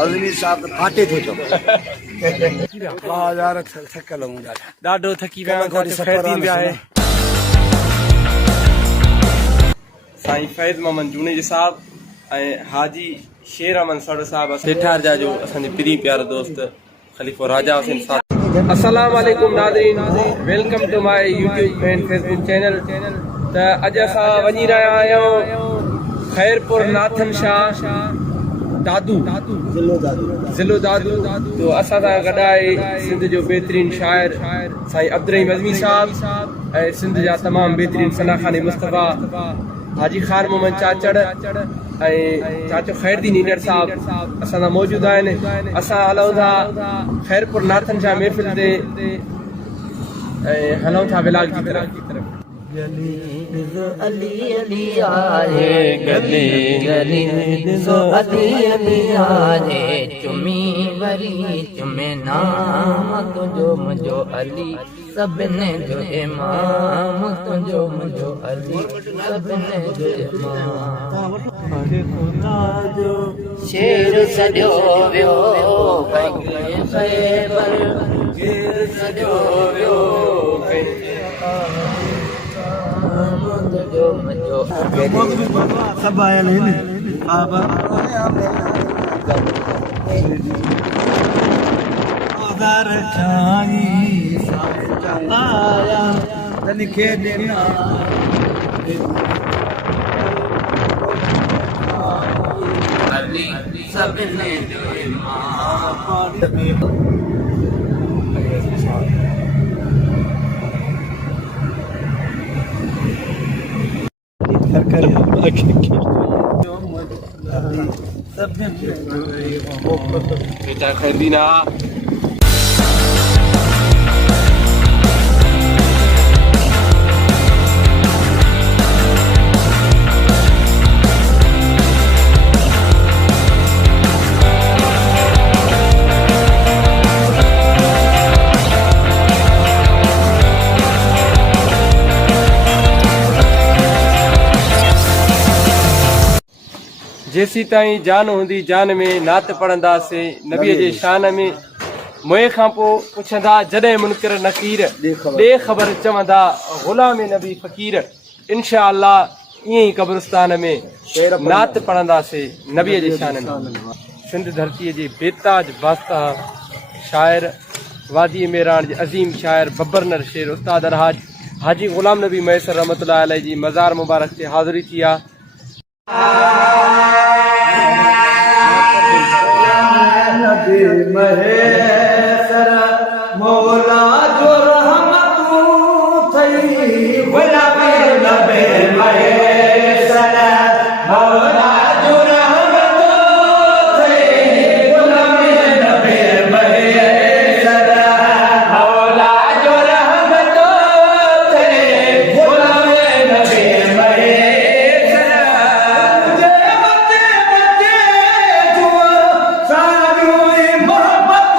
अज़मी साहब फाटे थो चो यार थकल हूं ॾाढो थकी विया आहियूं ख़ैर थी विया आहे साईं फैज़ मोहम्मद जूनेजी साहब ऐं हाजी शेर अमन सड़ साहब सेठार जा जो असांजे प्री प्यारे दोस्त खलीफ़ो राजा हुसैन साहब। अस्सलाम वालेकुम नाज़रीन, welcome to my YouTube and Facebook channel. त अॼु असां वञी रहिया आहियूं खैरपुर नाथन शाह दादू ज़िलो दादू। तो असां सां गॾु आहे सिंध जो बहितरीन शाइर साईं अब्दुर्रहीम अज़मी साहब ऐं सिंध जा तमामु बहितरीन सनाखानी मुस्तफ़ा हाजी खान मोहम्मद चाचड़ ऐं चाचो खैरदीन ईंदड़ साहब असां सां मौजूदु आहिनि। असां हलूं था खैरपुर नाथन शाह महफ़िल ते ऐं हलूं था विलाग जी तरफ़। गली अली अली आए गली गली अली अली आए चुमी वरी चुमे नाम तुझो मुझो अली सबने जो इमाम तुझो मुझो अली सबने जो इमाम जो शेर सॼो वियो ख़ैबर शेर सॼो वियो सब आयल आहिनि बेटा खैरदीना जेसी ताईं जान हूंदी जान में नात पढ़ंदासीं नबीअ जे शान में मुए खां पोइ पुछंदा जॾहिं मुनकिर नकीर ॾे ख़बर चवंदा ग़ुलाम नबी फ़कीर इंशा अल्लाह ईअं ई क़ब्रिस्तान में नात पढ़ंदासीं नबीअ जे शान में। सिंध धरतीअ जे बेताज बादशाह शाइर वादी मेरान जे अज़ीम शाइर बब्बरनर शेर उस्ताद अलहाज हाजी ग़ुलाम नबी मैसर रहमतुल्लाह अलैह जी मज़ार मुबारक ते हाज़िरी थी आहे। नबी महेसर मौला जो रहमतू थई गुलाम नबी महेसर मौला जो रहमतू थई गुलाम नबी महेसर मौला जो रहमतू थई गुलाम नबी महेसर जे बच्चे बच्चे जो सारी मोहब्बत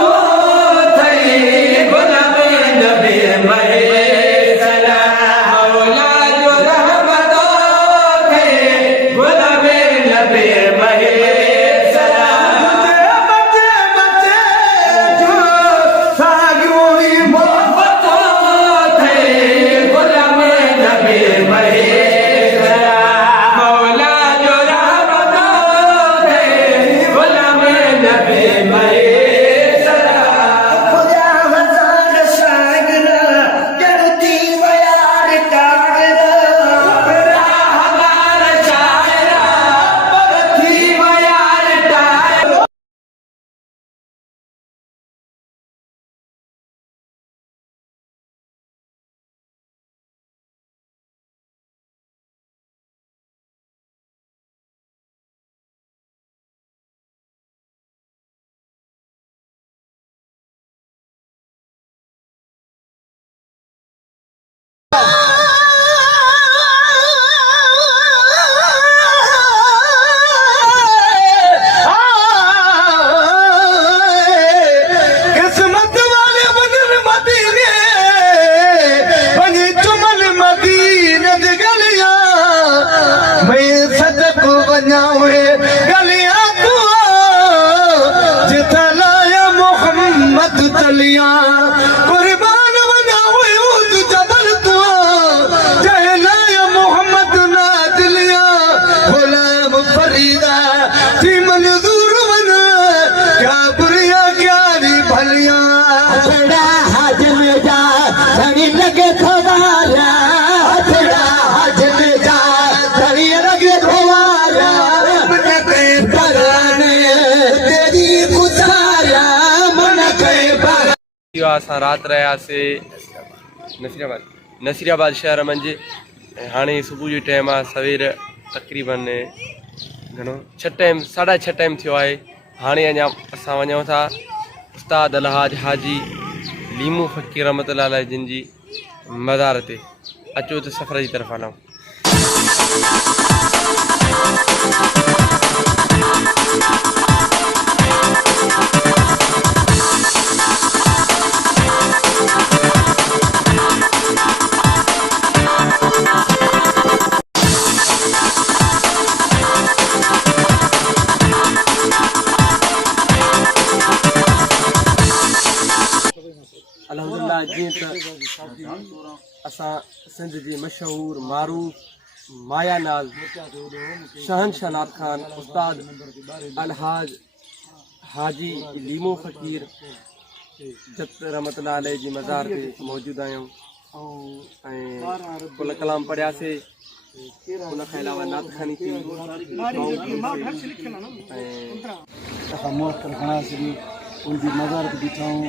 वञा उहे गलियां तूं जिथे लाया मोहम्मद तलियां कुर्बान वञा उहे उद जबल तूं जंहिं लाया मोहम्मद ना दिलियां गुलाम फरीदा थी मंज़ूर वन क्या बुरिया क्या नी भलियां थोड़ा हाज में जा धनी लगे थोड़ा असां राति रहियासीं नसीराबाद शहर मंझि ऐं हाणे सुबुह जो टाइम आहे सवेर तक़रीबन घणो 6 टाइम 6:30 टाइम थियो आहे हाणे अञा असां वञूं था उस्ताद अलहाज हाजी लीमू फ़कीर रहमतुल्लाह अलैह जिन जी मज़ार ते अचो त सफ़र जी तरफ़ हलूं अल्हम्दुलिल्लाह जीअं त असां सिंध जे मशहूर मारूफ़ माया नाज़ शहनशाह नाथ खान उस्ताद अलहाज हाजी लीमू फ़कीर जत रहमतुल्लाह अलैह जी मज़ार ते मौजूदु आहियूं ऐं कुल कलाम पढ़ियासीं उन खां अलावा नात खानी थी उनकी मज़ार पे बीठा हूँ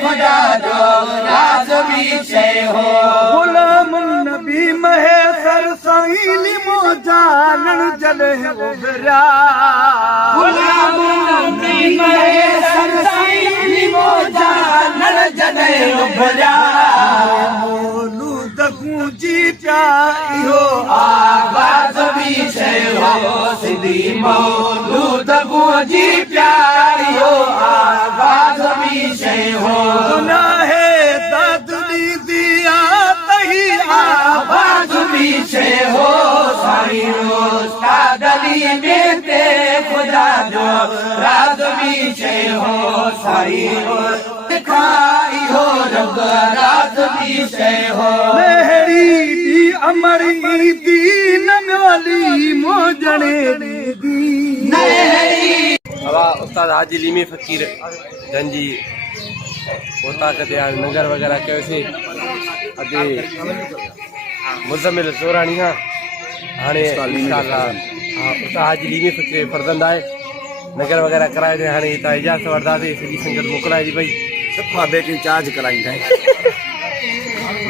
खुदा जो राज भी छे हो गुलाम नबी महेसर साईं लिमो जानन जले उभरा गुलाम नबी महेसर साईं लिमो जानन जले उभरा मौलूद गूंजी पिया इहो आवाज़ भी छे हो सिंधी मौलूद गूंजी पिया इहो आवाज़ भी छे हो गुनाहे दादली दिया तही आवाज़ भी छे हो साईं उस्ताद अली बेटे खुदा जो राज भी छे हो साईं खाई हो रब राज भी छे हो मेहरी दी अमरी दीन वाली मोजणे दी मेहरी हवा उस्ताद हाजी लीमी फ़कीर जन जी पोता कदे नगर वग़ैरह कयोसीं अॼु मुज़मिल चोराणी खां हाणे इंशाअल्लाह उस्ताद हाजी लीमी फ़कीर फर्ज़ंद आहे नगर वग़ैरह कराए ॾे हाणे हितां इजाज़त वठंदासीं सॼी संगत मोकिलाइजी पई सफ़ा बैटरी चार्ज कराईंदा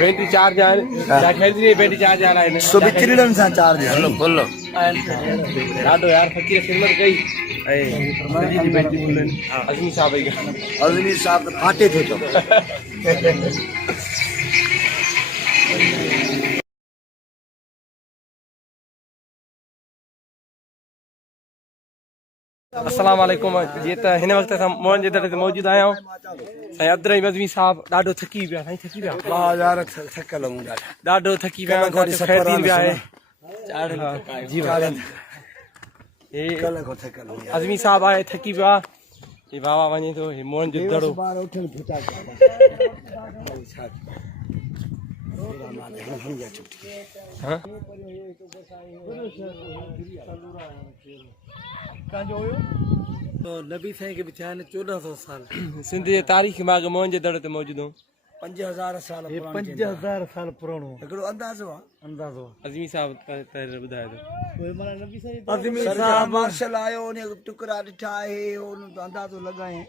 बैटरी चार्ज आहिनि बैटरी चार्ज आहिनि सुबह किरणनि सां चार्ज हलो बोलो ॾाढो यार फ़कीर ख़िदमत कई ऐं अज़मी साहब अज़मी साहब त फाटे थे तो अस्सलाम वालेकुम जी त हिन वक़्तु असां मोहन जे दर ते मौजूदु आहियूं साईं अब्दुल अज़मी साहब ॾाढो थकी पिया साईं थकी पिया वाह यार थकल हूं ॾाढो थकी पिया जी कल को थकल हूं अज़मी साहब आए थकी पिया हे बाबा वञे थो हे मोहन जो दड़ो तो नबी साईं के बिचारे ने 1400 साल सिंध जे तारीख़ मां मोहन जे दड़ ते मौजूदु हूं 5000 साल ये 5000 साल पुराणो हिकिड़ो अंदाज़ो अज़मी साहब ॿुधाए थो अज़मी साहब मार्शल आयो उन टुकड़ा ॾिठा आहे उन अंदाज़ो लॻाए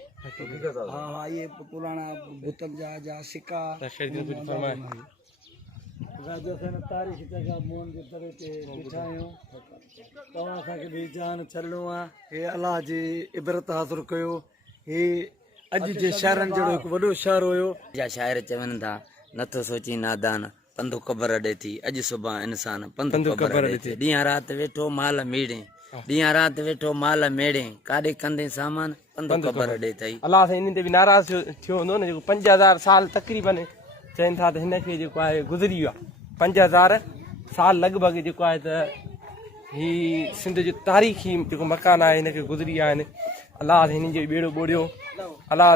हाँ ये पुराना बुतन जा सिक्का राजा सन तारीख़ जगह मोहन जे दर ते बीठा आहियूं तव्हां असांखे बि जान छॾिणो आहे हे अलाह जी इबरत हासिल कयो हे अॼु जे शहरनि जहिड़ो हिकु वॾो शहर हुयो जा शाइर चवनि था नथो सोची नादान पंधु ख़बर ॾे थी अॼु सुभाणे इंसान पंधु ख़बर ॾे थी ॾींहं राति वेठो माल मेड़े ॾींहं राति वेठो माल मेड़े काॾे कंदे सामान पंधु ख़बर ॾे थई अलाह सां इन ते बि नाराज़ थियो हूंदो न जेको 5000 साल तक़रीबन चवनि था त हिनखे जेको आहे गुज़री वियो आहे 5000 साल लॻभॻि जेको आहे त ही सिंध जो तारीख़ी जेको मकान आहे हिनखे गुज़री विया आहिनि। अलाह हिननि जो ॿेड़ो ॿोड़ियो। अलाह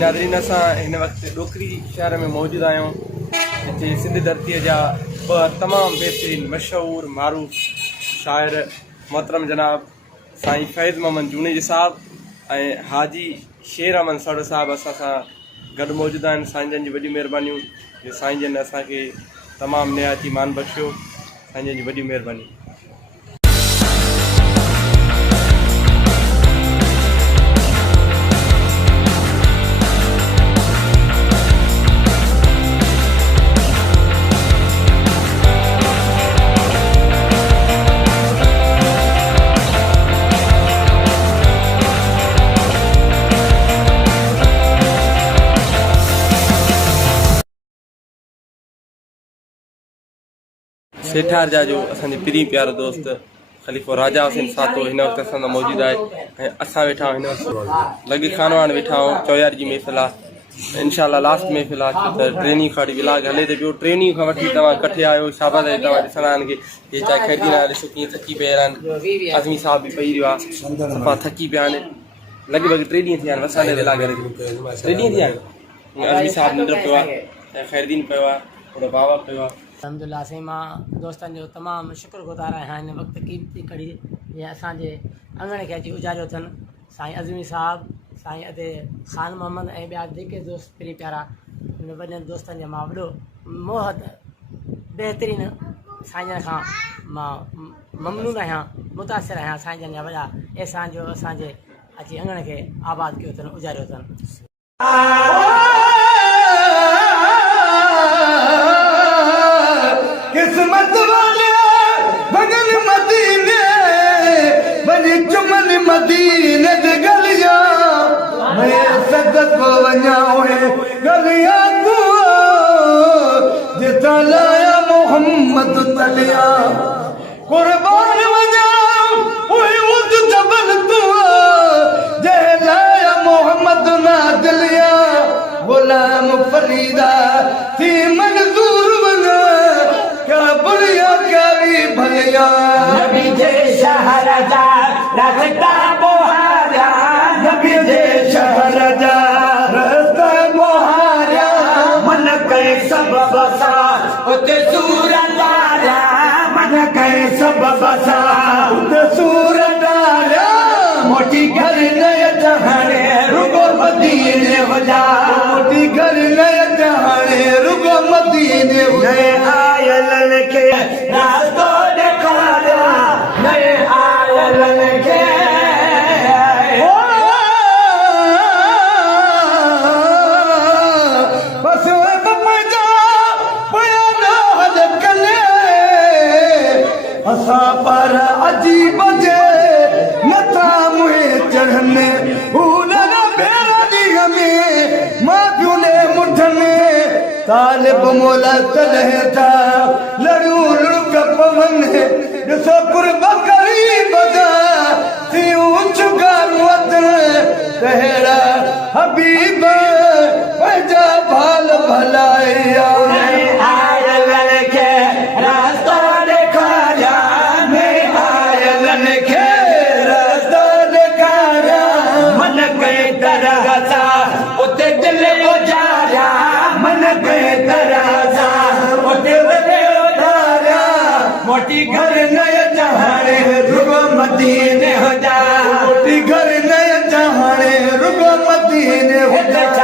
नादरीन असां हिन वक़्तु ॾोकरी शहर में मौजूदु आहियूं। हिते सिंध धरतीअ जा ॿ तमामु बहितरीन मशहूरु मारूफ़ शाइर मोहतरम जनाब साईं फैज़ मोहम्मद जूनेजी साहब ऐं हाजी शेर अमन सड़ साहब असां सां गॾु मौजूदु आहिनि। साईं जन जी वॾी महिरबानियूं जो साईं जन असांखे तमामु निहायती मान बख़्शियो। साईं जन जी वॾी महिरबानी। सेठार जा जो असांजे पिरी प्यारो दोस्त ख़लीफ़ो राजा हुसैन सातो हिन वक़्तु असां सां मौजूदु आहे ऐं असां वेठा आहियूं हिन वक़्तु लॻे खानवान वेठा आहियूं। चौयार जी महफ़िल आहे, इनशाला लास्ट महफ़िल आहे त ट्रेनिंग खाड़ी विलाग हले त पियो। ट्रेनिंग खां वठी तव्हां कठे आहियो, शाबाश आहे तव्हां ॾिसण के हे चाहे ख़रीदी न ॾिसो कीअं थकी पिया आहिनि। आज़मी साहब बि पई रहियो आहे, सफ़ा थकी पिया आहिनि। लॻभॻि 3 ॾींहं थिया आहिनि वसाले विलाग 3 ॾींहं थिया आहिनि। आज़मी साहब निंड पियो आहे ऐं ख़ैरदीन पियो आहे, थोरो बावा पियो आहे। अलहमदुलिल्लाह से मां दोस्तनि जो तमामु शुक्रगुज़ार आहियां हिन वक़्तु क़ीमती कड़ी जीअं असांजे अंगण खे अची उजारियो अथनि। साईं अज़मी साहब, साईं अदे ख़ान मोहम्मद ऐं ॿिया जेके दोस्त पिरी प्यारा हिन वॾनि दोस्तनि जो मां वॾो मोहत बहितरीनु साईं जन खां मां ममनून आहियां, मुतासिर आहियां। साईं जन जा वॾा अहसान जो असांजे अची अंगण खे आबाद कयो अथनि, उजारियो अथनि। किस्मत वाले भगन मदीने बनी चुमन मदीने दे गलिया मैं सदत को वना होए गलिया तू जिता लाया मोहम्मद तलिया कुर्बान वना होए उद जबल तू जे लाया मोहम्मद ना दिलिया गुलाम फरीदा थी मंजूर वना भलिया नबी जे शहर जा रस्ता मोहारिया, नबी जे शहर जा रस्ता मोहारिया मन कई सब बसा उते सूरत आया, मन कई सब बसा उते सूरत आया। मोटी घर नय जहाने रुगो मदीने वजा, मोटी घर नय जहाने रुगो मदीने नए आयलन के रास्तो दिखाया, नए आयलन के बस बजा बयाना हद कले असा पर अजीब जे नता मुहे चढ़ने उन भेरा दी में मां ने मुठने तालिब मोला तलह था लड़ू लुक पवन ॾिसो कुर्ब करीब जा थी चुका वतन कहड़ा हबीब पंहिंजा भाल भलाया आयलन के रास्ता ॾेखारिया, मैं आयलन के रास्ता ॾेखारिया मन कई दरगाह उते दिल उजारिया, मन कई दरगाह उते दिल उजारिया। हाजी घर नया जहाने रुगो मदीने हो जा घर नया जहाने रुगो मदीने हो जा